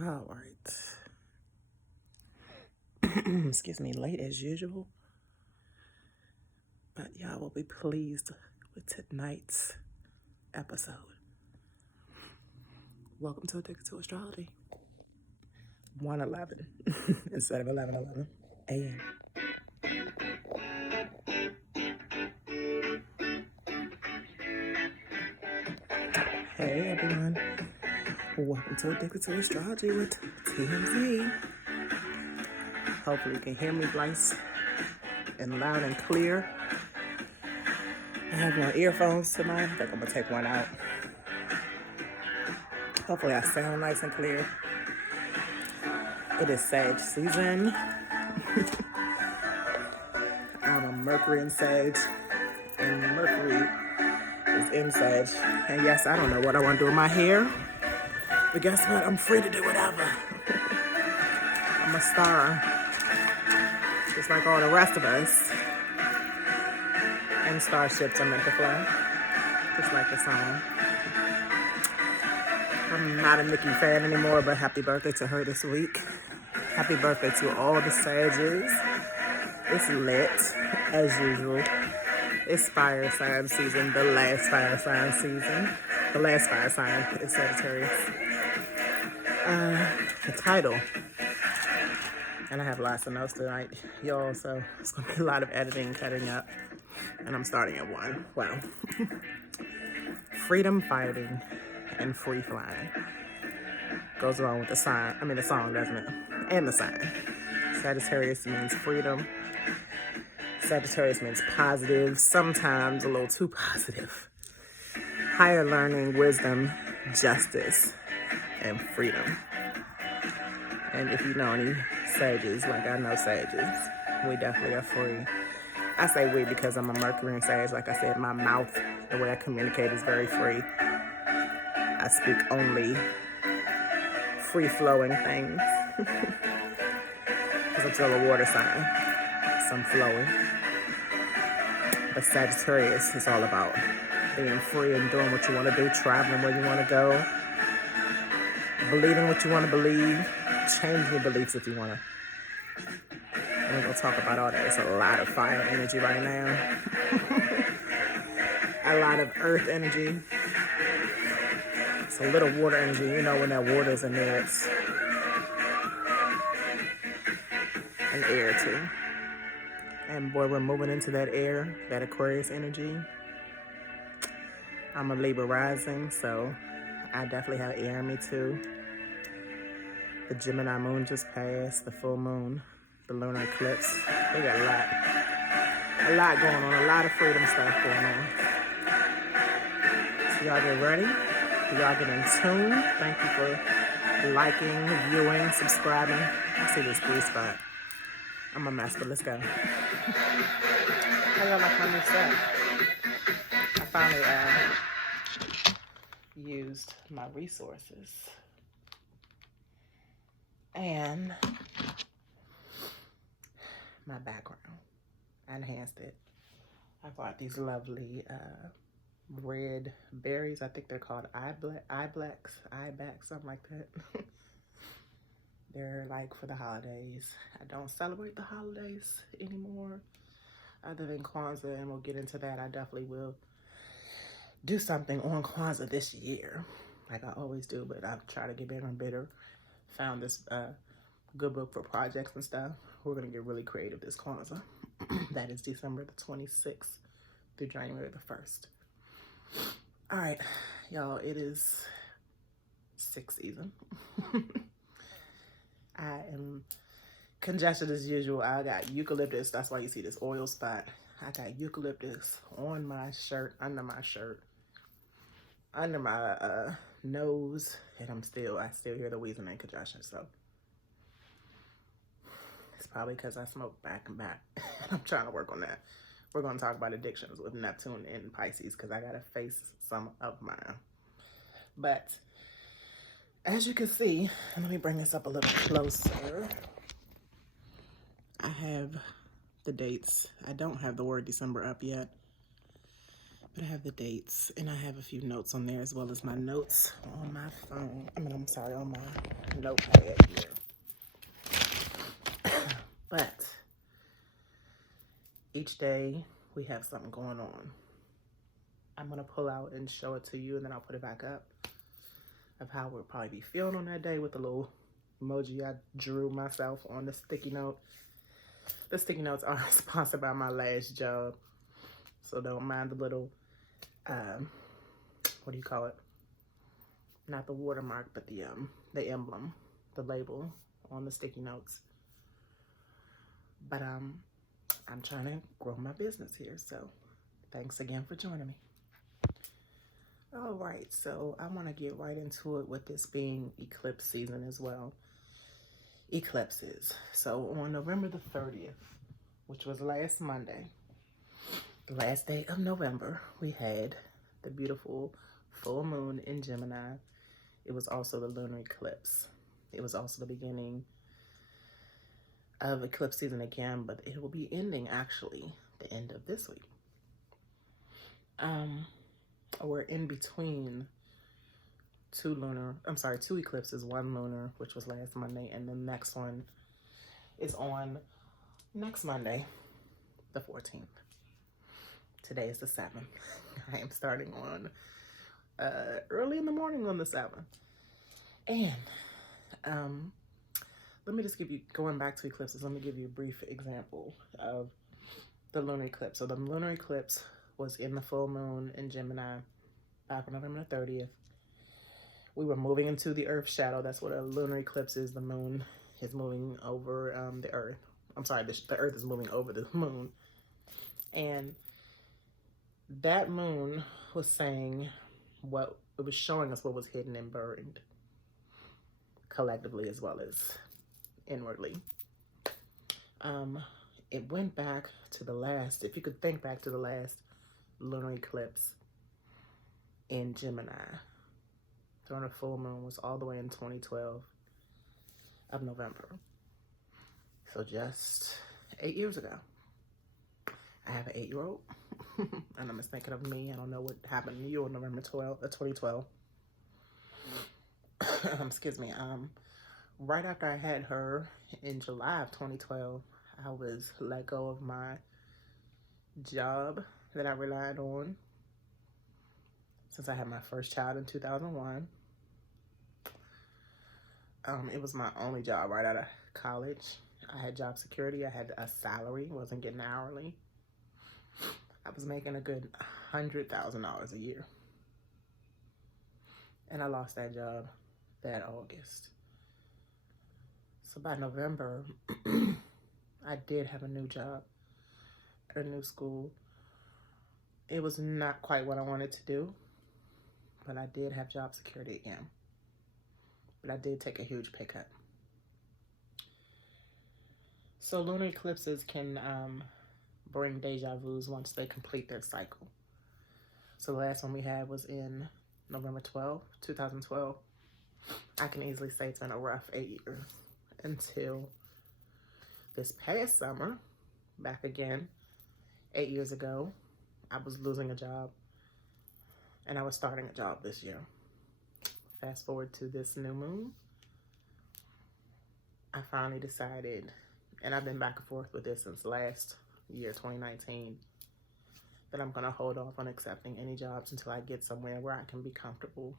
All right. Excuse me, late as usual. But y'all will be pleased with tonight's episode. Welcome to Addicted to Astrology. 1:11 instead of 11:11 a.m. Hey everyone. Welcome to Addicted to Astrology with TMZ. Hopefully you can hear me nice and loud and clear. I have my earphones tonight. I think I'm gonna take one out. Hopefully I sound nice and clear. It is Sag season. I'm a Mercury in Sag, and Mercury is in Sag. And yes, I don't know what I want to do with my hair, but guess what? I'm free to do whatever. I'm a star, just like all the rest of us. And starships are meant to fly, just like the song. I'm not a Nicki fan anymore, but happy birthday to her this week. Happy birthday to all the Sages. It's lit, as usual. It's fire sign season, the last fire sign season. The last fire sign is Sagittarius. The title, and I have lots of notes tonight, y'all, so it's going to be a lot of editing, cutting up, and I'm starting at 1. Wow. Freedom fighting and free flying. Goes along with the song, doesn't it? And the sign. Sagittarius means freedom. Sagittarius means positive, sometimes a little too positive. Higher learning, wisdom, justice, and freedom. And if you know any Sages, like I know Sages, we definitely are free. I say we because I'm a Mercury and Sage. Like I said, my mouth, the way I communicate is very free. I speak only free-flowing things. Because I'm still a water sign, so I'm flowing. But Sagittarius is all about being free and doing what you want to do, traveling where you want to go, believing what you want to believe, changing your beliefs if you want to. And we're going to talk about all that. It's a lot of fire energy right now. A lot of earth energy. It's a little water energy. You know when that water is in there, it's an air too. And boy, we're moving into that air, that Aquarius energy. I'm a Libra rising, so I definitely have air in me too. The Gemini moon just passed, the full moon, the lunar eclipse. We got a lot going on, a lot of freedom stuff going on. So y'all get ready. Y'all get in tune. Thank you for liking, viewing, subscribing. I see this blue spot. I'm a mess, but let's go. How y'all like my new set? I finally used my resources and my background. I enhanced it. I bought these lovely red berries. I think they're called ibex, something like that. They're like for the holidays. I don't celebrate the holidays anymore other than Kwanzaa, and we'll get into that. I definitely will do something on Kwanzaa this year, like I always do, but I've tried to get bigger and better. Found this good book for projects and stuff. We're gonna get really creative this Kwanzaa. That is December the 26th through January the 1st. All right, y'all, it is 6th season. I am congested as usual. I got eucalyptus. That's why you see this oil spot. I got eucalyptus on my shirt, under my nose, and I still hear the wheezing and congestion. So it's probably because I smoke back and back. I'm trying to work on that. We're going to talk about addictions with Neptune and Pisces because I got to face some of mine. But as you can see, let me bring this up a little closer. I have the dates. I don't have the word December up yet. But I have the dates, and I have a few notes on there, as well as my notes on my phone. I'm sorry, on my notepad here. But each day we have something going on. I'm gonna pull out and show it to you, and then I'll put it back up of how we'll probably be feeling on that day with the little emoji I drew myself on the sticky note. The sticky notes are sponsored by my last job, so don't mind the little what do you call it? Not the watermark, but the emblem, the label on the sticky notes. But I'm trying to grow my business here, so thanks again for joining me. All right, so I want to get right into it with this being eclipse season as well. Eclipses. So on November the 30th, which was last Monday, the last day of November, we had the beautiful full moon in Gemini. It was also the lunar eclipse. It was also the beginning of eclipse season again, but it will be ending actually the end of this week. We're in between two eclipses, one lunar, which was last Monday, and the next one is on next Monday, the 14th. Today is the 7th. I am starting on early in the morning on the 7th. And let me just give you, going back to eclipses, let me give you a brief example of the lunar eclipse. So the lunar eclipse was in the full moon in Gemini back on November 30th. We were moving into the Earth shadow. That's what a lunar eclipse is. The moon is moving over the Earth. I'm sorry, the Earth is moving over the moon. And that moon was saying what, it was showing us what was hidden and buried collectively as well as inwardly. It went back to the last, if you could think back to the last lunar eclipse in Gemini during a full moon, was all the way in 2012 of November. So just 8 years ago. I have an 8-year-old and I'm just thinking of me. I don't know what happened to you on November 2012. Excuse me. Right after I had her in July of 2012, I was let go of my job that I relied on since I had my first child in 2001. It was my only job right out of college. I had job security. I had a salary, wasn't getting hourly. I was making a good $100,000 a year. And I lost that job that August. So by November, I did have a new job at a new school. It was not quite what I wanted to do, but I did have job security again. But I did take a huge pay cut. So lunar eclipses can bring deja vus once they complete their cycle. So the last one we had was in November 2012. I can easily say it's been a rough 8 years until this past summer, back again, 8 years ago, I was losing a job and I was starting a job this year. Fast forward to this new moon, I finally decided, and I've been back and forth with this since last year, 2019, that I'm gonna hold off on accepting any jobs until I get somewhere where I can be comfortable.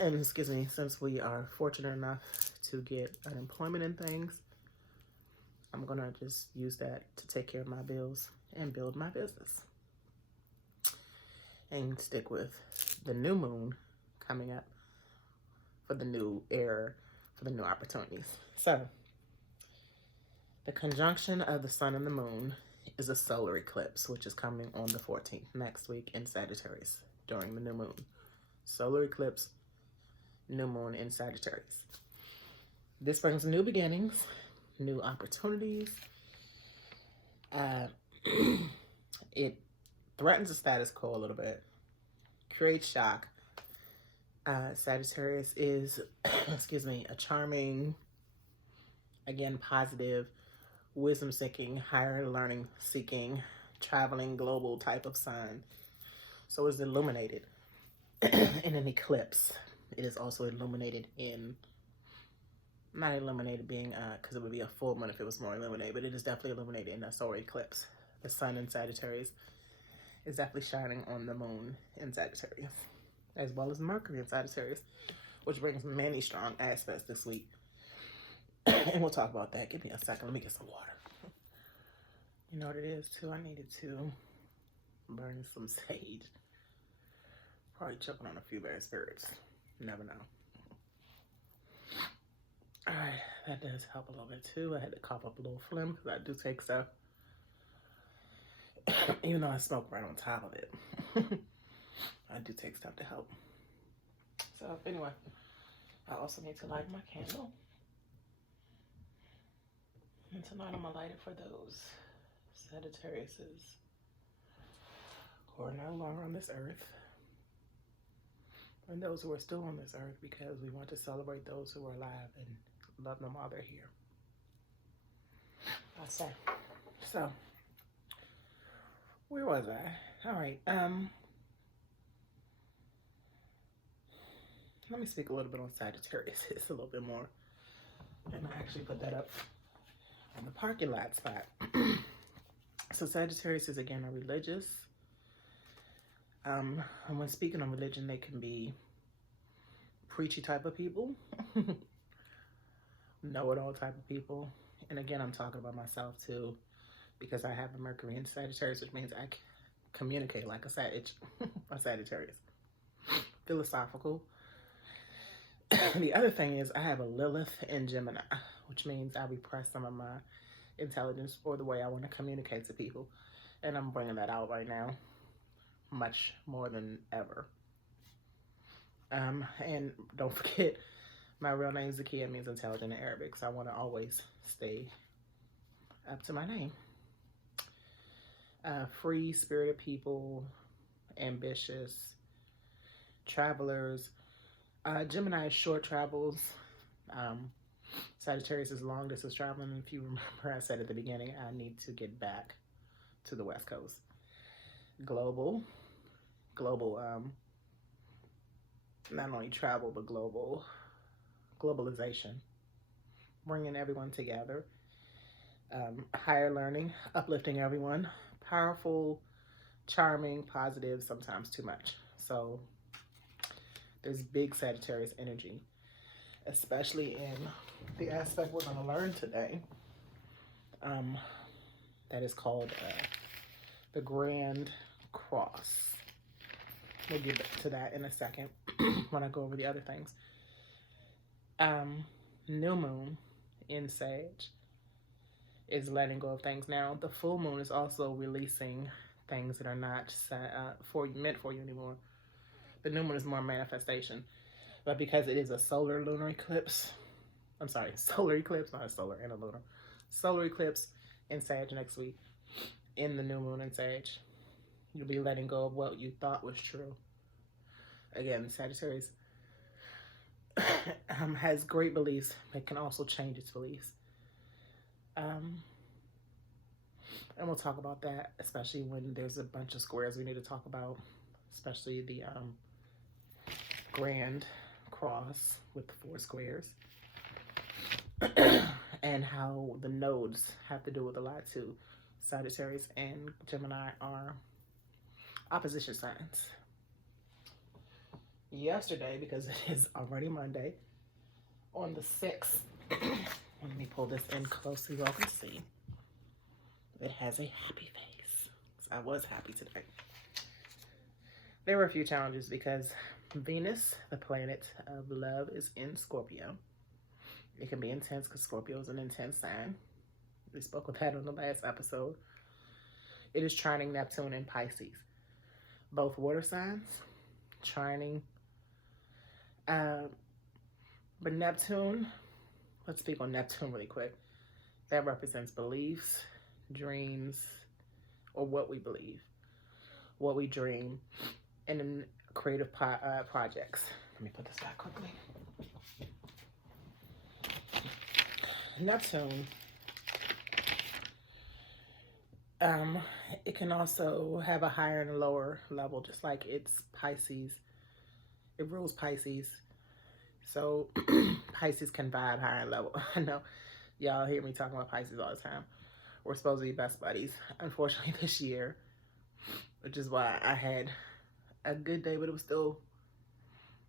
And excuse me, since we are fortunate enough to get unemployment and things, I'm gonna just use that to take care of my bills and build my business. And stick with the new moon coming up for the new era, for the new opportunities. So, the conjunction of the sun and the moon is a solar eclipse, which is coming on the 14th, next week in Sagittarius during the new moon. Solar eclipse, new moon in Sagittarius. This brings new beginnings, new opportunities. It threatens the status quo a little bit, creates shock. Sagittarius is, excuse me, a charming, again, positive, wisdom-seeking, higher learning-seeking, traveling global type of sign. So it's illuminated in an eclipse. It is also illuminated in, not illuminated being, because it would be a full moon if it was more illuminated, but it is definitely illuminated in a solar eclipse. The sun in Sagittarius is definitely shining on the moon in Sagittarius, as well as Mercury in Sagittarius, which brings many strong aspects this week. And we'll talk about that. Give me a second. Let me get some water. You know what it is, too? I needed to burn some sage. Probably choking on a few bad spirits. You never know. All right, that does help a little bit, too. I had to cough up a little phlegm because I do take stuff. Even though I smoke right on top of it. I do take stuff to help. So, anyway, I also need to light my candle. And tonight I'm going to light it for those Sagittariuses who are no longer on this earth. And those who are still on this earth, because we want to celebrate those who are alive and love them while they're here. I say. So, where was I? All right. Let me speak a little bit on Sagittarius. It's a little bit more. And I actually put that up on the parking lot spot. So Sagittarius is, again, a religious. And when speaking on religion, they can be preachy type of people, know-it-all type of people. And again, I'm talking about myself too, because I have a Mercury in Sagittarius, which means I communicate like a Sagittarius. Philosophical. The other thing is I have a Lilith in Gemini, which means I repress some of my intelligence or the way I want to communicate to people. And I'm bringing that out right now, much more than ever. And don't forget, my real name is Zakiya, means intelligent in Arabic, so I want to always stay up to my name. Free, spirited people, ambitious, travelers. Gemini is short travels. Sagittarius is long distance traveling. If you remember, I said at the beginning, I need to get back to the West Coast. Global, not only travel, but globalization, bringing everyone together, higher learning, uplifting everyone, powerful, charming, positive, sometimes too much. So there's big Sagittarius energy, especially in the aspect we're going to learn today, that is called the Grand Cross. We'll get to that in a second when I go over the other things. New moon in Sag is letting go of things. Now, the full moon is also releasing things that are not meant for you anymore. The new moon is more manifestation. But because it is a solar eclipse, not a solar and a lunar. Solar eclipse in Sag next week, in the new moon in Sag. You'll be letting go of what you thought was true. Again, Sagittarius has great beliefs, but can also change its beliefs. And we'll talk about that, especially when there's a bunch of squares we need to talk about, especially the Grand Cross with the 4 squares. And how the nodes have to do with a lot too. Sagittarius and Gemini are opposition signs. Yesterday, because it is already Monday, on the 6th, let me pull this in close so y'all can see. It has a happy face. So I was happy today. There were a few challenges because Venus, the planet of love, is in Scorpio. It can be intense because Scorpio is an intense sign. We spoke with that on the last episode. It is trining Neptune in Pisces. Both water signs, trining. But Neptune, let's speak on Neptune really quick. That represents beliefs, dreams, or what we believe, what we dream, and in creative projects. Let me put this back quickly. Neptune Um, it can also have a higher and a lower level, just like it's Pisces. It rules Pisces. So Pisces can vibe higher and level. I know y'all hear me talking about Pisces all the time. We're supposed to be best buddies. Unfortunately, this year, which is why I had a good day, but it was still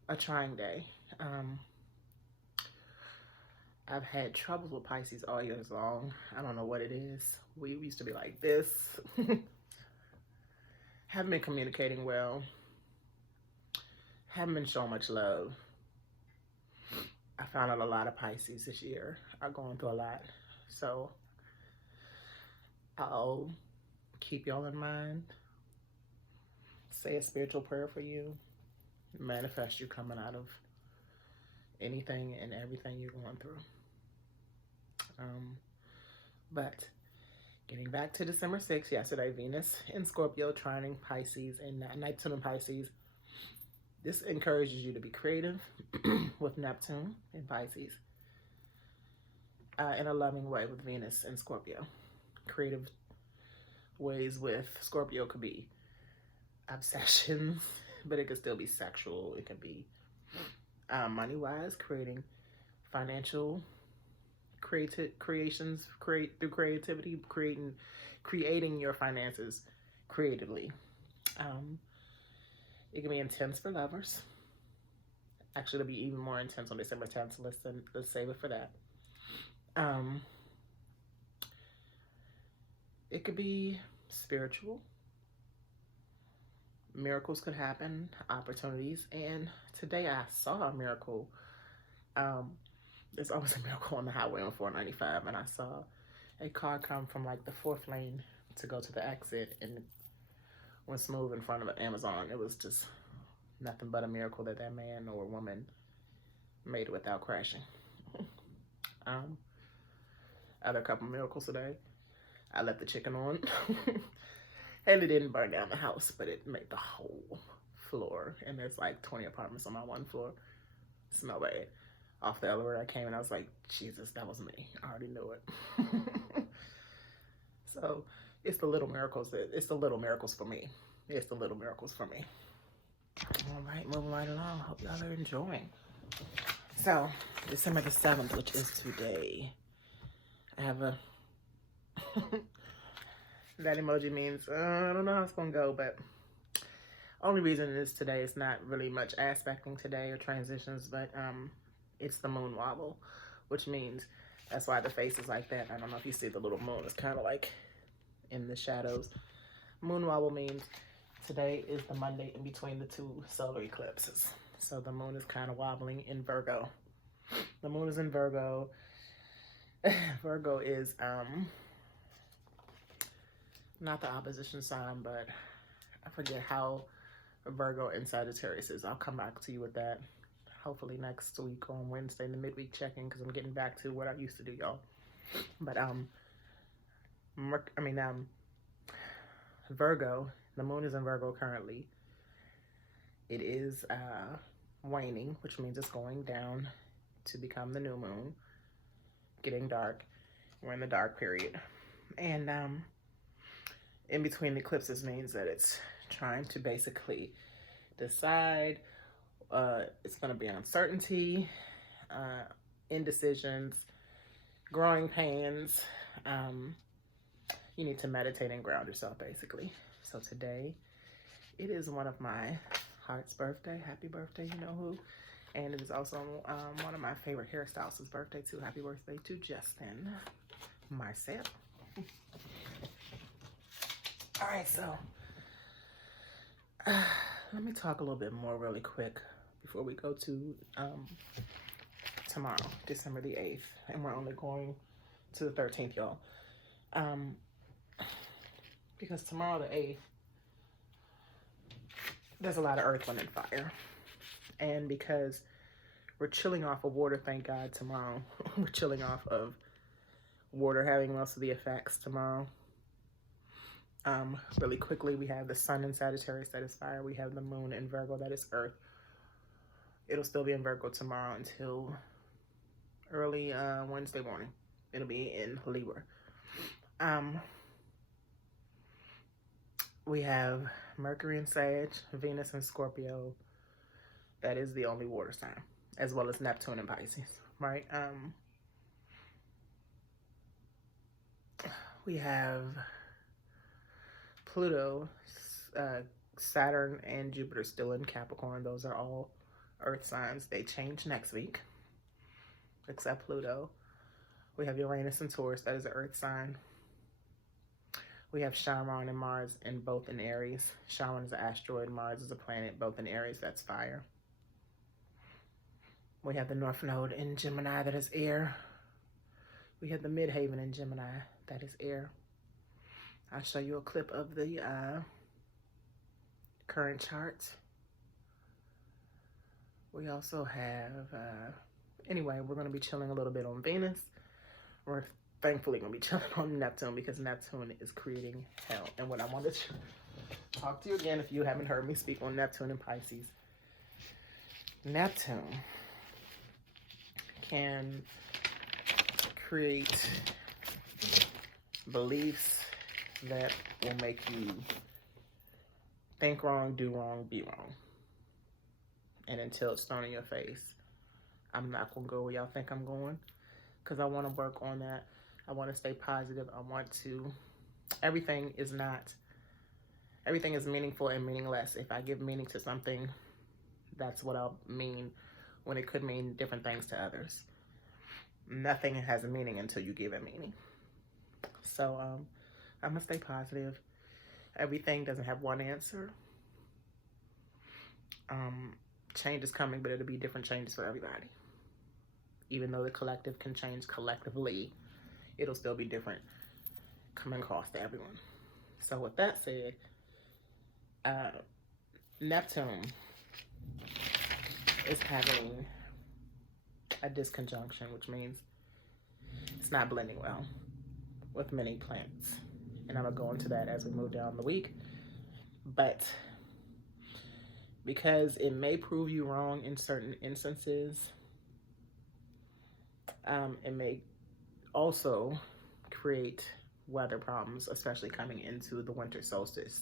a trying day. I've had troubles with Pisces all years long. I don't know what it is. We used to be like this. Haven't been communicating well. Haven't been showing much love. I found out a lot of Pisces this year are going through a lot. So I'll keep y'all in mind. Say a spiritual prayer for you. Manifest you coming out of anything and everything you're going through. But getting back to December 6th, yesterday, Venus in Scorpio, trining Pisces, and Neptune in Pisces. This encourages you to be creative with Neptune in Pisces in a loving way with Venus in Scorpio. Creative ways with Scorpio could be obsessions, but it could still be sexual. It could be money-wise, creating financial creations, through creativity, creating your finances creatively. It can be intense for lovers. Actually, it'll be even more intense on December 10th, so let's save it for that. It could be spiritual. Miracles could happen, opportunities, and today I saw a miracle. There's always a miracle on the highway on 495, and I saw a car come from like the 4th lane to go to the exit and went smooth in front of an Amazon. It was just nothing but a miracle that that man or woman made it without crashing. Other couple miracles today. I left the chicken on and it didn't burn down the house, but it made the whole floor, and there's like 20 apartments on my one floor, smell bad. Off the elevator I came and I was like, Jesus, that was me. I already knew it. So it's the little miracles for me. It's the little miracles for me. All right, moving right along. Hope y'all are enjoying. So December the 7th, which is today, I have a that emoji means I don't know how it's gonna go, but only reason it is today is not really much aspecting today or transitions, but it's the moon wobble, which means that's why the face is like that. I don't know if you see the little moon. It's kind of like in the shadows. Moon wobble means today is the Monday in between the 2 solar eclipses. So the moon is kind of wobbling in Virgo. The moon is in Virgo. Virgo is not the opposition sign, but I forget how Virgo and Sagittarius is. I'll come back to you with that hopefully next week on Wednesday in the midweek check-in, because I'm getting back to what I used to do, y'all. But Virgo, the moon is in Virgo currently. It is waning, which means it's going down to become the new moon, getting dark. We're in the dark period, and in between the eclipses means that it's trying to basically decide. It's going to be uncertainty, indecisions, growing pains. You need to meditate and ground yourself, basically. So today, it is one of my heart's birthday. Happy birthday, you know who. And it is also one of my favorite hairstylists' birthday, too. Happy birthday to Justin Marcel. All right, so let me talk a little bit more really quick before we go to tomorrow, December the 8th. And we're only going to the 13th, y'all. Because tomorrow the 8th, there's a lot of earth, wind, and fire. And because we're chilling off of water, thank God, tomorrow. We're chilling off of water having most of the effects tomorrow. Really quickly, we have the sun in Sagittarius, that is fire. We have the moon in Virgo, that is earth. It'll still be in Virgo tomorrow until early Wednesday morning. It'll be in Libra. We have Mercury in Sag, Venus in Scorpio. That is the only water sign, as well as Neptune in Pisces, right? We have Pluto, Saturn, and Jupiter still in Capricorn. Those are all earth signs. They change next week, except Pluto. We have Uranus and Taurus. That is an earth sign. We have Chiron and Mars in both in Aries. Chiron is an asteroid. Mars is a planet, both in Aries. That's fire. We have the North Node in Gemini. That is air. We have the Midhaven in Gemini. That is air. I'll show you a clip of the current charts. We also have, anyway, we're going to be chilling a little bit on Venus. We're thankfully going to be chilling on Neptune because Neptune is creating hell. And what I wanted to talk to you again, if you haven't heard me speak on Neptune and Pisces. Neptune can create beliefs that will make you think wrong, do wrong, be wrong. And until it's thrown in your face, I'm not going to go where y'all think I'm going because I want to work on that. I want to stay positive. I want to, everything is meaningful and meaningless. If I give meaning to something, that's what I'll mean when it could mean different things to others. Nothing has a meaning until you give it meaning. So I'm going to stay positive. Everything doesn't have one answer. Change is coming, but it'll be different changes for everybody. Even though the collective can change collectively, it'll still be different coming across to everyone. So with that said, Neptune is having a disconjunction, which means it's not blending well with many planets. And I'm going to go into that as we move down the week. But because it may prove you wrong in certain instances, it may also create weather problems, especially coming into the winter solstice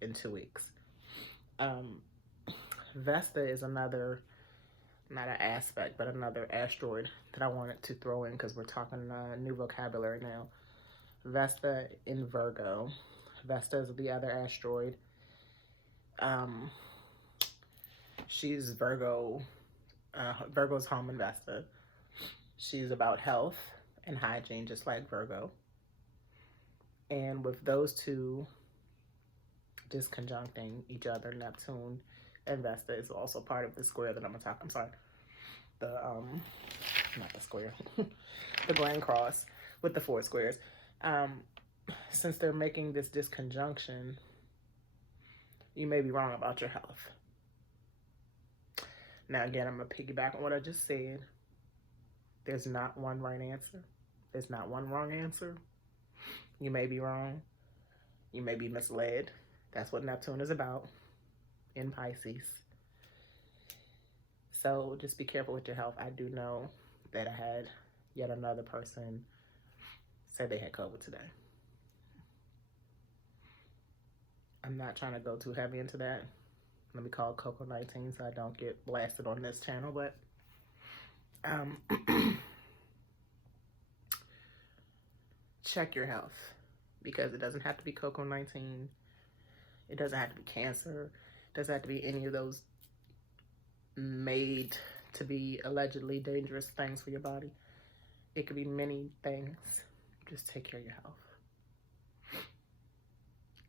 in 2 weeks. Vesta is another, not an aspect, but another asteroid that I wanted to throw in because we're talking new vocabulary now. Vesta in Virgo. Vesta is the other asteroid. She's Virgo. Virgo's home in Vesta. She's about health and hygiene, just like Virgo. And with those two disconjuncting each other, Neptune and Vesta is also part of the square that I'm gonna talk. I'm sorry, the not the square, the grand cross with the 4 squares. Since they're making this disconjunction, you may be wrong about your health. Now, again, I'm going to piggyback on what I just said. There's not one right answer. There's not one wrong answer. You may be wrong. You may be misled. That's what Neptune is about in Pisces. So just be careful with your health. I do know that I had yet another person say they had COVID today. I'm not trying to go too heavy into that. Let me call it Coco-19 so I don't get blasted on this channel, but check your health because it doesn't have to be Coco-19. It doesn't have to be cancer. It doesn't have to be any of those made to be allegedly dangerous things for your body. It could be many things. Just take care of your health.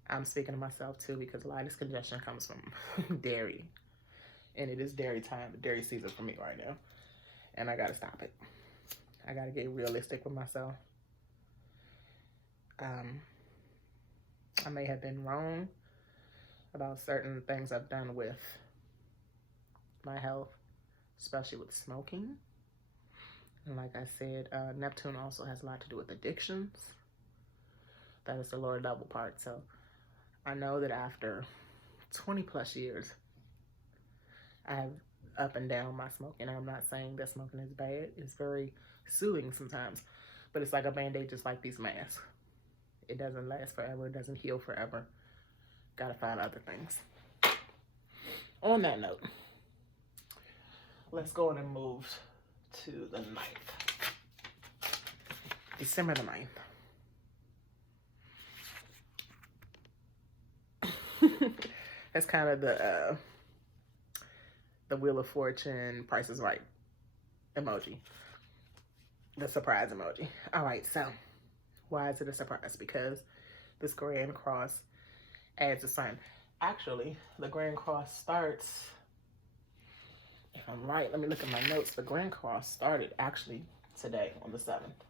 I'm speaking to myself too because a lot of this congestion comes from dairy. And it is dairy time, dairy season for me right now. And I gotta stop it. I gotta get realistic with myself. I may have been wrong about certain things I've done with my health, especially with smoking. And like I said, Neptune also has a lot to do with addictions. That is the lower level part. So I know that after 20 plus years, I have up and down my smoking. I'm not saying that smoking is bad. It's very soothing sometimes, but it's like a Band-Aid, just like these masks. It doesn't last forever. It doesn't heal forever. Gotta find other things. On that note, let's go on and move to the 9th. December the 9th. That's kind of the Wheel of Fortune, Price is Right emoji. The surprise emoji. All right, so why is it a surprise? Because this Grand Cross adds a sign. Actually, the Grand Cross starts, if I'm right, let me look at my notes. The Grand Cross started actually today on the 7th.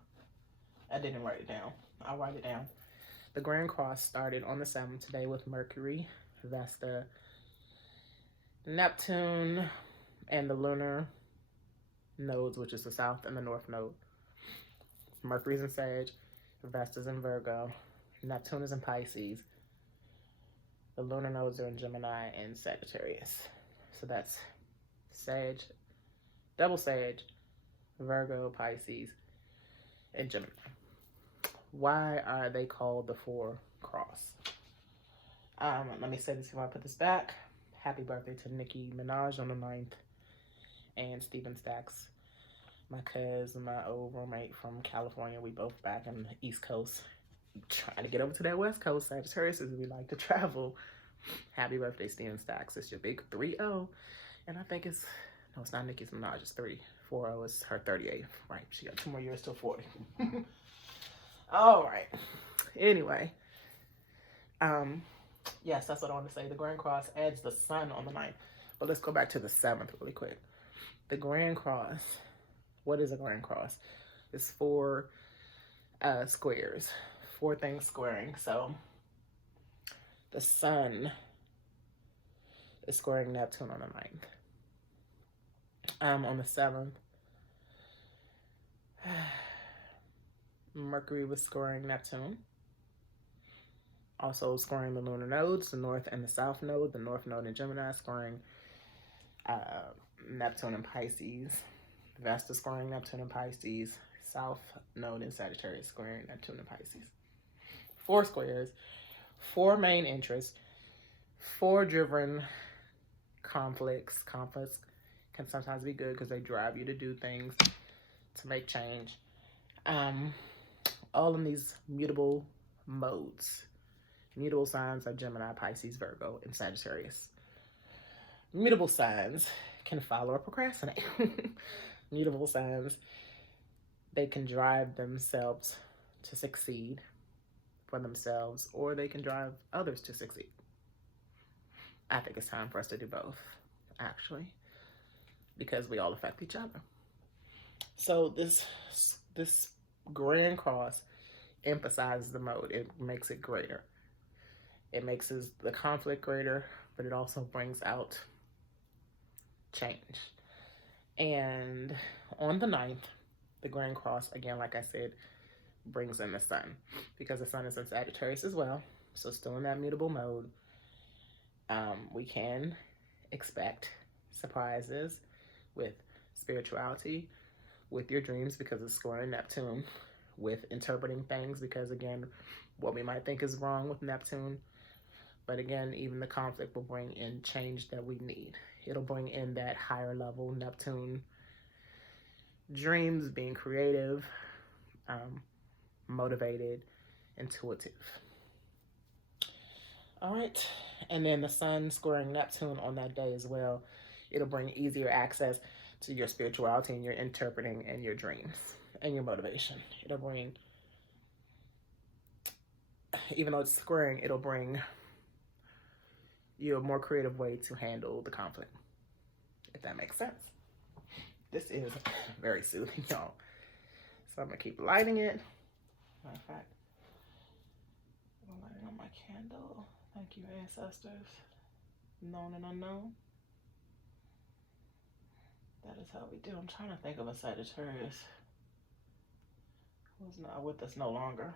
I didn't write it down. I'll write it down. The Grand Cross started on the 7th today with Mercury, Vesta, Neptune, and the lunar nodes, which is the South and the North node. Mercury's in Sag, Vesta's in Virgo, Neptune is in Pisces. The lunar nodes are in Gemini and Sagittarius. So that's Sag, double Sag, Virgo, Pisces, and Gemini. Why are they called the 4 cross? Let me say this before I put this back. Happy birthday to Nicki Minaj on the 9th. And Steven Stacks, my cousin, my old roommate from California. We both back in the East Coast. Trying to get over to that West Coast. Sagittarius, as we like to travel. Happy birthday, Steven Stacks. It's your big 3-0. And I think it's, no, it's not Nicki Minaj. It's 3-4-0 is her 38th. Right, she got 2 more years till 40. All right. Anyway. Yes, that's what I want to say. The Grand Cross adds the sun on the 9th. But let's go back to the 7th really quick. The Grand Cross, what is a Grand Cross? It's 4 squares, 4 things squaring. So the sun is squaring Neptune on the 9th. On the 7th, Mercury was squaring Neptune. Also squaring the lunar nodes, the North and the South node. The North node in Gemini squaring Neptune and Pisces. Vesta squaring Neptune and Pisces. South node in Sagittarius squaring Neptune and Pisces. 4 squares, 4 main interests, 4 driven conflicts. Conflicts can sometimes be good because they drive you to do things, to make change. All in these mutable modes. Mutable signs are Gemini, Pisces, Virgo, and Sagittarius. Mutable signs can follow or procrastinate. Mutable signs, they can drive themselves to succeed for themselves, or they can drive others to succeed. I think it's time for us to do both, actually, because we all affect each other. So this Grand Cross emphasizes the mode. It makes it greater. It makes the conflict greater, but it also brings out change. And on the 9th, the Grand Cross, again, like I said, brings in the sun, because the sun is in Sagittarius as well. So still in that mutable mode. We can expect surprises with spirituality, with your dreams, because it's squaring Neptune, with interpreting things, because again, what we might think is wrong with Neptune, but again, even the conflict will bring in change that we need. It'll bring in that higher level Neptune dreams, being creative, motivated, intuitive. All right, and then the sun squaring Neptune on that day as well. It'll bring easier access to your spirituality and your interpreting and your dreams and your motivation. It'll bring, even though it's squaring, it'll bring you a more creative way to handle the conflict, if that makes sense. This is very soothing, y'all. So I'm gonna keep lighting it. Matter of fact, I'm lighting on my candle. Thank you, ancestors, known and unknown. That is how we do. I'm trying to think of a Sagittarius who's not with us no longer.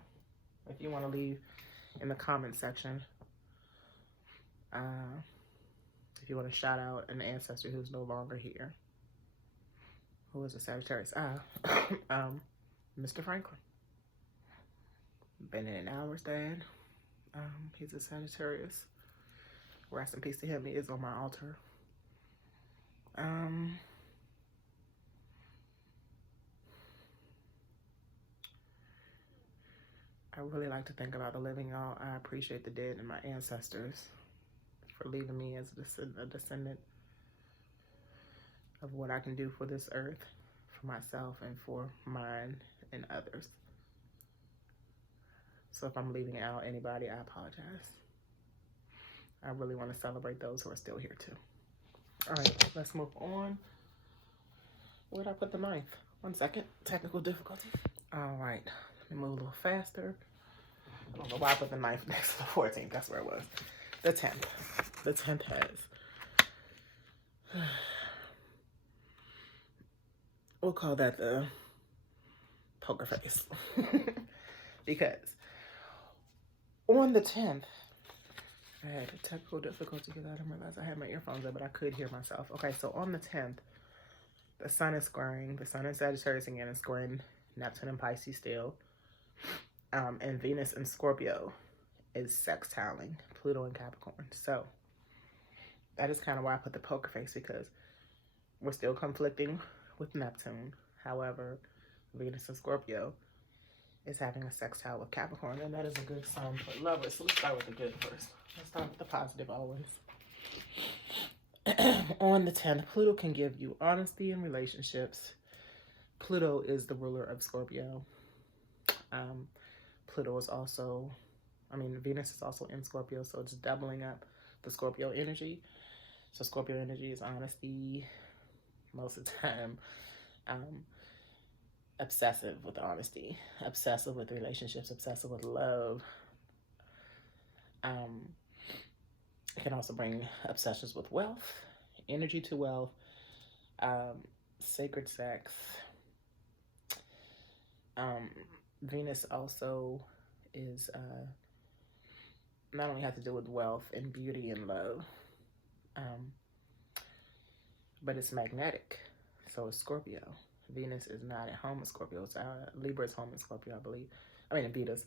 If you want to leave in the comment section, if you want to shout out an ancestor who's no longer here. Who is a Sagittarius? Mr. Franklin. Been in hours, Dad. He's a Sagittarius. Rest in peace to him. He is on my altar. I really like to think about the living, y'all. I appreciate the dead and my ancestors for leaving me as a descendant of what I can do for this earth, for myself, and for mine and others. So if I'm leaving out anybody, I apologize. I really want to celebrate those who are still here too. All right, let's move on. Where'd I put the knife? 1 second, technical difficulty. All right, let me move a little faster. I don't know why I put the knife next to the 14th. That's where it was. The 10th. The 10th has, we'll call that the poker face. Because on the 10th, I had a technical difficulty because I didn't realize I had my earphones in, but I could hear myself. Okay, so on the 10th, the sun is squaring, the sun in Sagittarius again is squaring Neptune and Pisces still. And Venus in Scorpio is sextiling Pluto and Capricorn. So that is kind of why I put the poker face, because we're still conflicting with Neptune. However, Venus in Scorpio is having a sextile with Capricorn, and that is a good sign for lovers. So let's start with the good first. Let's start with the positive always. On the 10th, Pluto can give you honesty in relationships. Pluto is the ruler of Scorpio. Pluto is also, Venus is also in Scorpio, so it's doubling up the Scorpio energy. So Scorpio energy is honesty most of the time. Obsessive with honesty, obsessive with relationships, obsessive with love. It can also bring obsessions with wealth, energy to wealth, sacred sex. Venus also is not only has to do with wealth and beauty and love, but it's magnetic. So it's Scorpio. Venus is not at home in Scorpio. It's Libra is home in Scorpio, I believe. In Venus.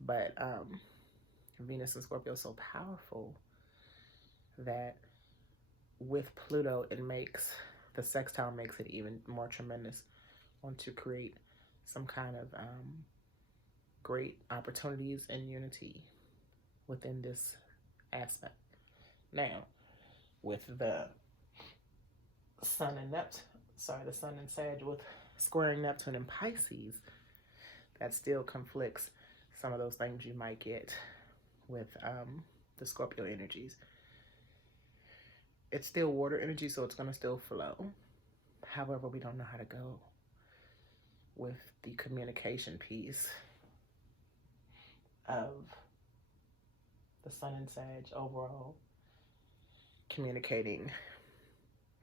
But Venus and Scorpio is so powerful that with Pluto, the sextile makes it even more tremendous. Want to create some kind of great opportunities and unity within this aspect. Now, with the sun in Sag with squaring Neptune and Pisces, that still conflicts some of those things you might get with the Scorpio energies. It's still water energy, so it's going to still flow. However, we don't know how to go with the communication piece of the sun in Sag overall, communicating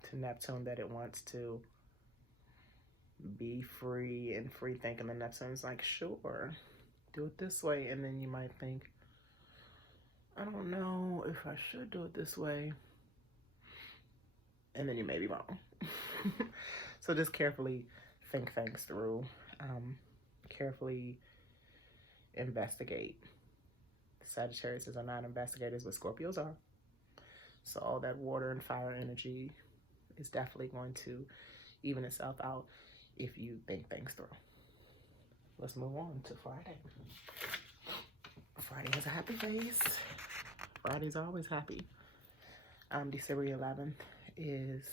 to Neptune that it wants to be free and free thinking. And Neptune's like, sure, do it this way. And then you might think, I don't know if I should do it this way. And then you may be wrong. So just carefully think things through. Carefully investigate. Sagittarius are not investigators, but Scorpios are. So all that water and fire energy is definitely going to even itself out if you think things through. Let's move on to Friday. Friday has a happy face. Friday's always happy. December 11th is,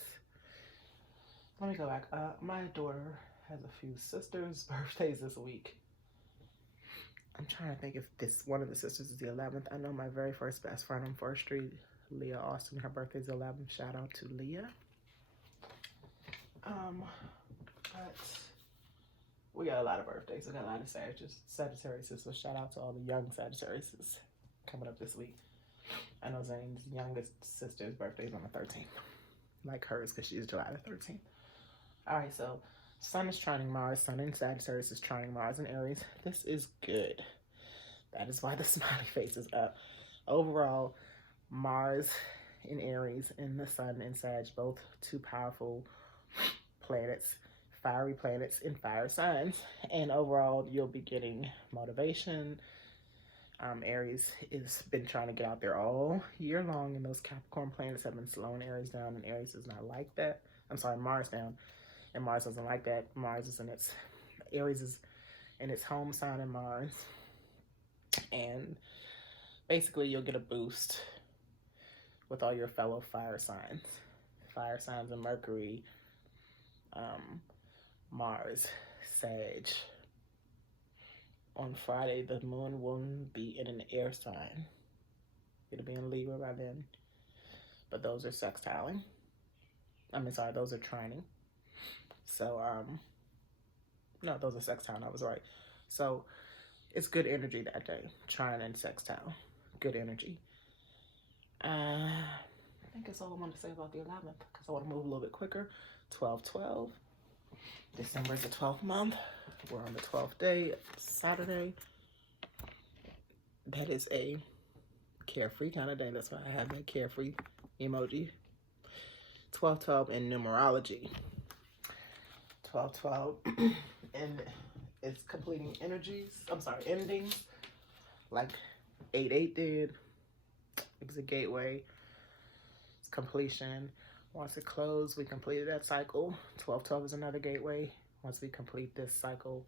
let me go back. My daughter has a few sisters' birthdays this week. I'm trying to think if one of the sisters is the 11th. I know my very first best friend on 1st Street, Leah Austin, her birthday's 11th. Shout out to Leah. But we got a lot of birthdays. We got a lot of Sagittarius, so shout out to all the young Sagittarius coming up this week. I know Zane's youngest sister's birthday is on the 13th, like hers, because she's July the 13th. All right, so Sun is trining Mars. Sun in Sagittarius is trining Mars in Aries. This is good. That is why the smiley face is up. Overall, Mars in Aries and the Sun in Sag, both two powerful planets, fiery planets in fire signs. And overall, you'll be getting motivation, Aries has been trying to get out there all year long, and those Capricorn planets have been slowing Aries down, and Aries is not like that. I'm sorry, Mars down, and Mars doesn't like that. Mars is in its, Aries is in its home sign in Mars, and basically you'll get a boost with all your fellow fire signs. Fire signs of Mercury, Mars, Sag. On Friday, the moon will be in an air sign. It'll be in Libra by then. But those are sextiling. Those are trining. So, no, those are sextile. I was right. So, it's good energy that day. Trine and sextile. Good energy. I think that's all I want to say about the 11th, because I want to move a little bit quicker. 12/12. December is the 12th month. We're on the 12th day, Saturday. That is a carefree kind of day. That's why I have that carefree emoji. 12/12 in numerology. 12/12 and it's completing endings, like 8/8 did. It's a gateway. It's completion. Once it closed, we completed that cycle. 12/12 is another gateway. Once we complete this cycle,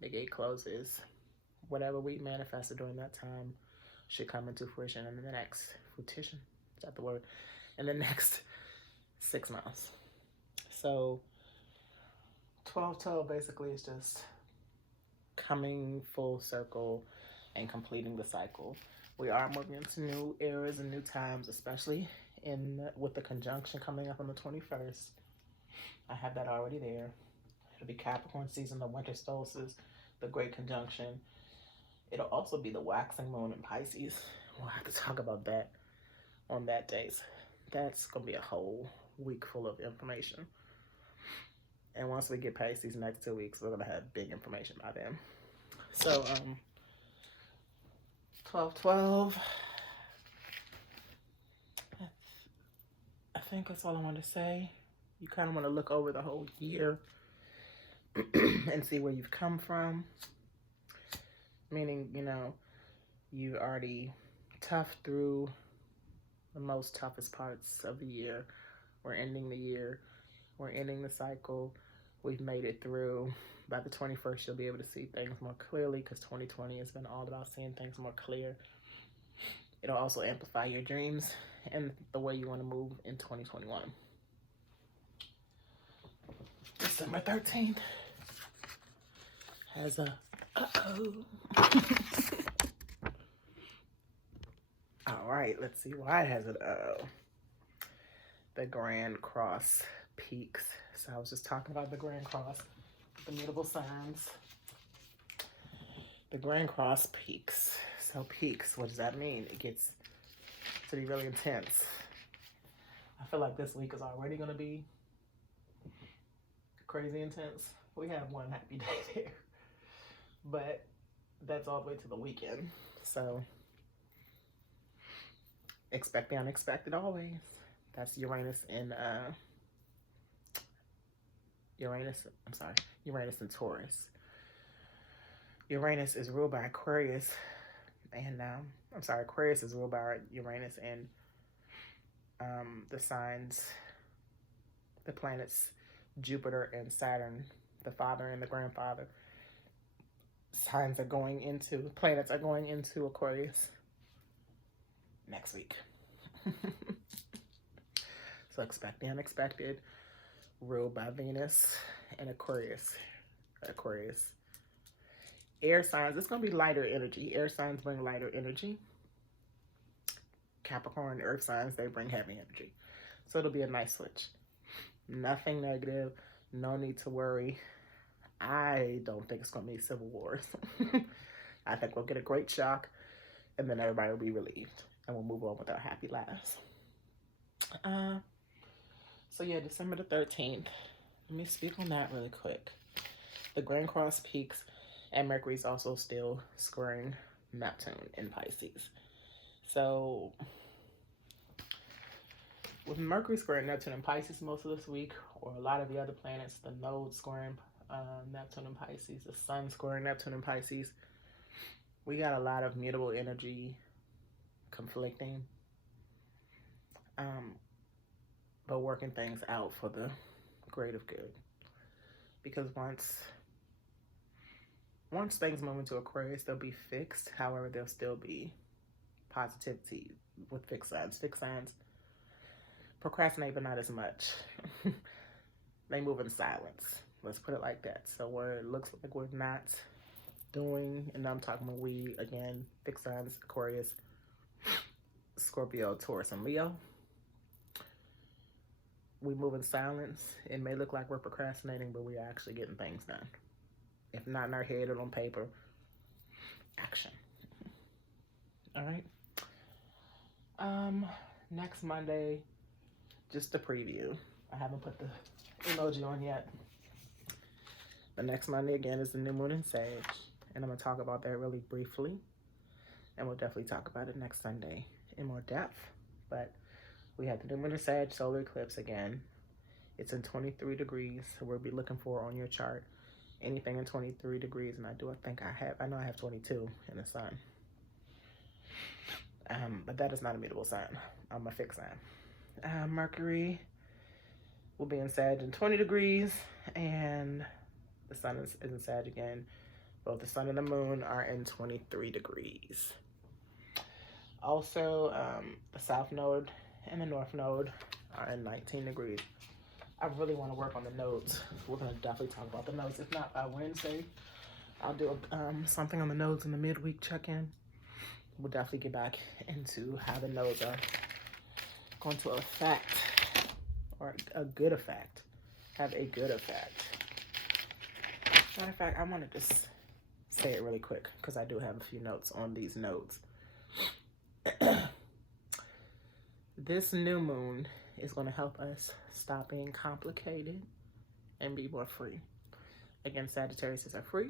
the gate closes. Whatever we manifested during that time should come into fruition in the next fruition. Is that the word? In the next 6 months. So 12/12 basically is just coming full circle and completing the cycle. We are moving into new eras and new times, especially with the conjunction coming up on the 21st. I have that already there. It'll be Capricorn season, the winter solstice, the great conjunction. It'll also be the waxing moon in Pisces. We'll have to talk about that on that day. That's going to be a whole week full of information. And once we get past these next 2 weeks, we're going to have big information by then. So, 12/12. I think that's all I want to say. You kind of want to look over the whole year and see where you've come from. Meaning, you've already toughed through the most toughest parts of the year. We're ending the year. We're ending the cycle. We've made it through. By the 21st, you'll be able to see things more clearly, because 2020 has been all about seeing things more clear. It'll also amplify your dreams and the way you want to move in 2021. December 13th has a All right, let's see why it has an the Grand Cross peaks. So I was just talking about the Grand Cross, the mutable signs. The Grand Cross peaks. So peaks, what does that mean? It gets to be really intense. I feel like this week is already going to be crazy intense. We have one happy day there, but that's all the way to the weekend. So expect the unexpected always. That's Uranus and Uranus and Taurus. Uranus is ruled by Aquarius, and Aquarius is ruled by Uranus and the signs, the planets Jupiter and Saturn, the father and the grandfather. Planets are going into Aquarius next week. So expect the unexpected, ruled by Venus and Aquarius. Air signs, it's going to be lighter energy. Air signs bring lighter energy. Capricorn, earth signs, they bring heavy energy. So it'll be a nice switch. Nothing negative. No need to worry. I don't think it's going to be civil wars. I think we'll get a great shock, and then everybody will be relieved, and we'll move on with our happy lives. So yeah, December the 13th. Let me speak on that really quick. The Grand Cross peaks, and Mercury's also still squaring Neptune in Pisces. So with Mercury squaring Neptune in Pisces most of this week, or a lot of the other planets, the node squaring Neptune in Pisces, the sun squaring Neptune in Pisces, We got a lot of mutable energy conflicting, but working things out for the greater good. Because once things move into Aquarius, they'll be fixed. However, there'll still be positivity with fixed signs. Fixed signs procrastinate, but not as much. They move in silence. Let's put it like that. So where it looks like we're not doing, and I'm talking about we, again, fixed signs, Aquarius, Scorpio, Taurus, and Leo. We move in silence. It may look like we're procrastinating, but we're actually getting things done. If not in our head or on paper, action. All right. Next Monday, just a preview. I haven't put the emoji on yet. The next Monday, again, is the new moon in Sag. And I'm going to talk about that really briefly. And we'll definitely talk about it next Sunday in more depth. But we have the new moon in Sag solar eclipse again. It's in 23 degrees. So we'll be looking for on your chart anything in 23 degrees. And I know I have 22 in the sun. But that is not a mutable sign. I'm a fixed sign. Mercury will be in Sag in 20 degrees. And the sun is in Sag again. Both the sun and the moon are in 23 degrees. Also, the south node and the north node are in 19 degrees. I really want to work on the nodes. We're going to definitely talk about the nodes. If not by Wednesday, I'll do something on the nodes in the midweek check-in. We'll definitely get back into how the nodes are going to affect, or a good effect, have a good effect. Matter of fact, I want to just say it really quick because I do have a few notes on these nodes. This new moon is going to help us stop being complicated and be more free. Again, Sagittarius are free.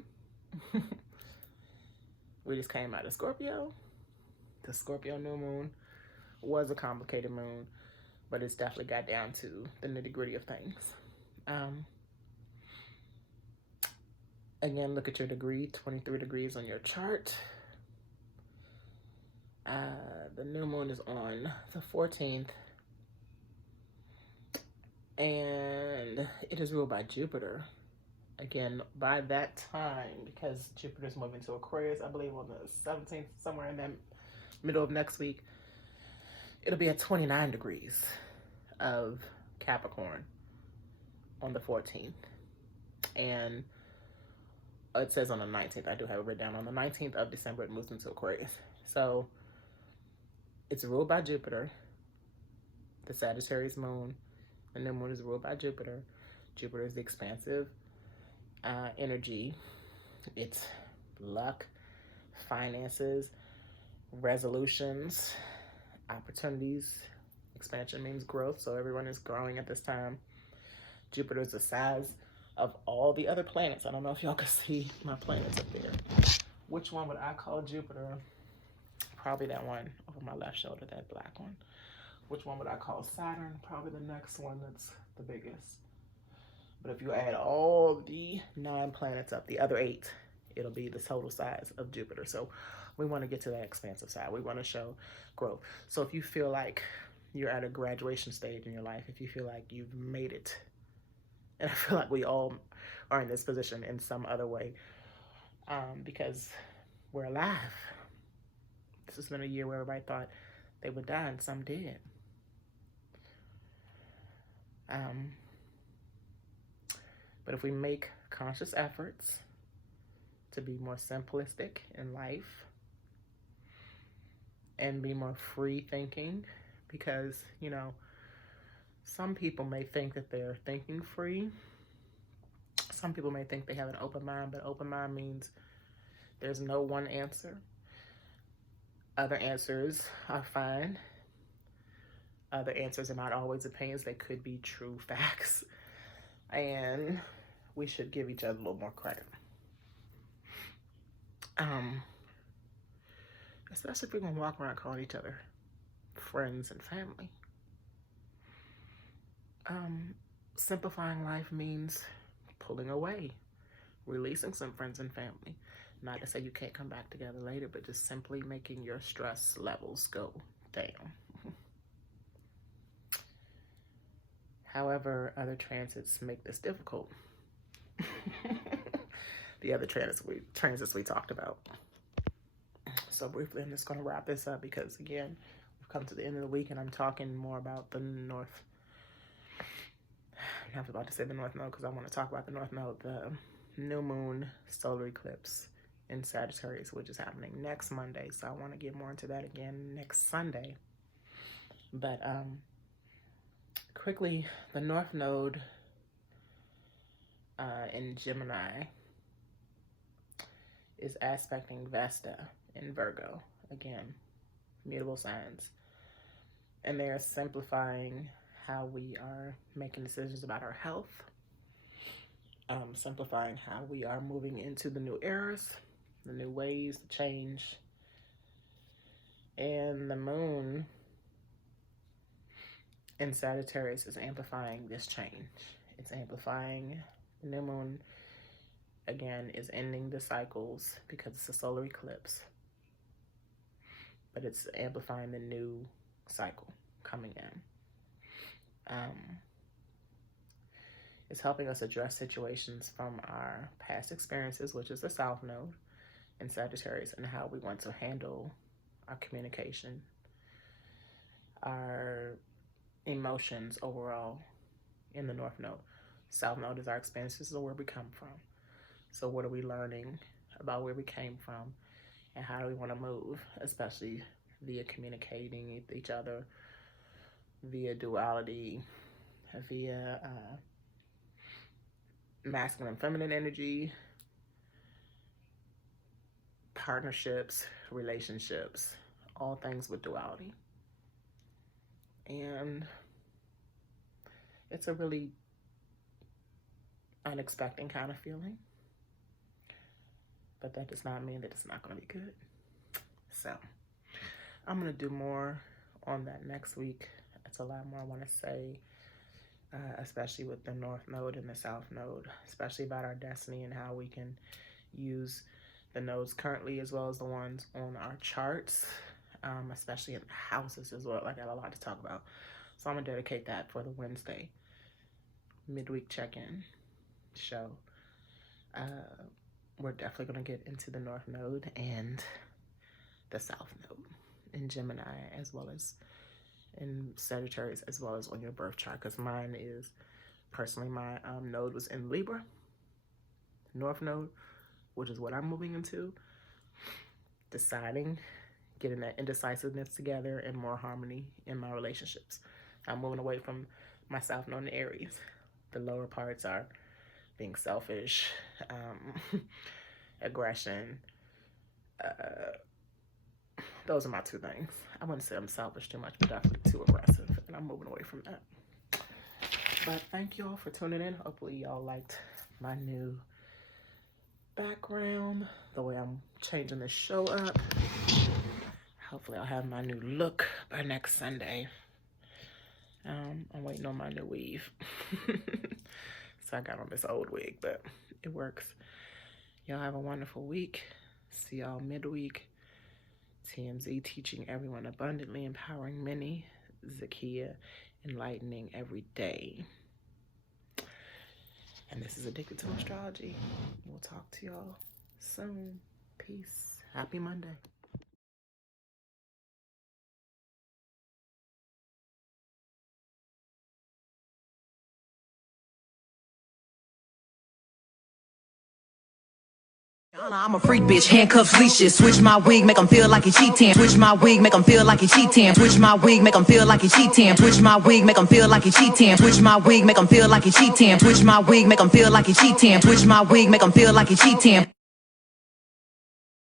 We just came out of Scorpio. The Scorpio new moon was a complicated moon, but it's definitely got down to the nitty-gritty of things. Again, look at your degree, 23 degrees on your chart. The new moon is on the 14th. And it is ruled by Jupiter. Again, by that time, because Jupiter's moving to Aquarius, I believe on the 17th, somewhere in the middle of next week, it'll be at 29 degrees of Capricorn on the 14th. And it says on the 19th, I do have it written down, on the 19th of December, it moves into Aquarius. So it's ruled by Jupiter, the Sagittarius moon. The new moon is ruled by Jupiter. Jupiter is the expansive energy. It's luck, finances, resolutions, opportunities. Expansion means growth, so everyone is growing at this time. Jupiter is the size of all the other planets. I don't know if y'all can see my planets up there. Which one would I call Jupiter? Probably that one over my left shoulder, that black one. Which one would I call Saturn? Probably the next one that's the biggest. But if you add all the 9 planets up, the other 8, it'll be the total size of Jupiter. So we want to get to that expansive side. We want to show growth. So if you feel like you're at a graduation stage in your life, if you feel like you've made it, and I feel like we all are in this position in some other way, because we're alive. This has been a year where everybody thought they would die, and some did. But if we make conscious efforts to be more simplistic in life and be more free thinking, because, you know, some people may think that they're thinking free. Some people may think they have an open mind, but open mind means there's no one answer. Other answers are fine. Other answers are not always opinions. They could be true facts. And we should give each other a little more credit. Especially if we're going to walk around calling each other friends and family. Simplifying life means pulling away, releasing some friends and family, Not to say you can't come back together later, but just simply making your stress levels go down. However, other transits make this difficult. The other transits we talked about. So briefly, I'm just going to wrap this up because, again, we've come to the end of the week and I'm talking more about the North. I'm not about to say the North Node because I want to talk about the North Node, the new moon solar eclipse in Sagittarius, which is happening next Monday. So I want to get more into that again next Sunday. But quickly, the North Node in Gemini is aspecting Vesta in Virgo. Again, mutable signs. And they're simplifying how we are making decisions about our health. Simplifying how we are moving into the new eras, the new ways, the change. And the moon in Sagittarius is amplifying this change. It's amplifying. The new moon, again, is ending the cycles because it's a solar eclipse. But it's amplifying the new cycle coming in. It's helping us address situations from our past experiences, which is the South Node in Sagittarius, and how we want to handle our communication, our emotions overall in the North Node. South Node is our experiences of where we come from. So what are we learning about where we came from and how do we want to move, especially via communicating with each other, via duality, via masculine and feminine energy, partnerships, relationships, all things with duality. And it's a really unexpected kind of feeling, but that does not mean that it's not going to be good. So I'm going to do more on that next week. It's a lot more I want to say, especially with the North Node and the South Node, especially about our destiny and how we can use the nodes currently as well as the ones on our charts, especially in houses as well. I got a lot to talk about. So I'm going to dedicate that for the Wednesday midweek check-in show. We're definitely going to get into the North Node and the South Node in Gemini, as well as in Sagittarius, as well as on your birth chart, because mine is, personally, my node was in Libra, North Node, which is what I'm moving into, deciding, getting that indecisiveness together and more harmony in my relationships. I'm moving away from my South Node in Aries. The lower parts are being selfish, aggression. Those are my two things. I wouldn't say I'm selfish too much, but definitely too aggressive, and I'm moving away from that. But thank you all for tuning in. Hopefully y'all liked my new background, the way I'm changing the show up. Hopefully I'll have my new look by next Sunday. I'm waiting on my new weave. So I got on this old wig, but it works. Y'all have a wonderful week. See y'all midweek. TMZ, teaching everyone abundantly, empowering many. Zakia, enlightening every day. And this is Addicted to Astrology. We'll talk to y'all soon. Peace. Happy Monday. I'm a freak bitch, handcuffs, leashes. Switch my wig, make him feel like he cheating. Switch my wig, make him feel like he cheating. Switch my wig, make him feel like he cheating. Switch my wig, make him feel like he cheating. Switch my wig, make him feel like he cheating. Switch my wig, make him feel like he cheating. Switch my wig, make him feel like he cheating.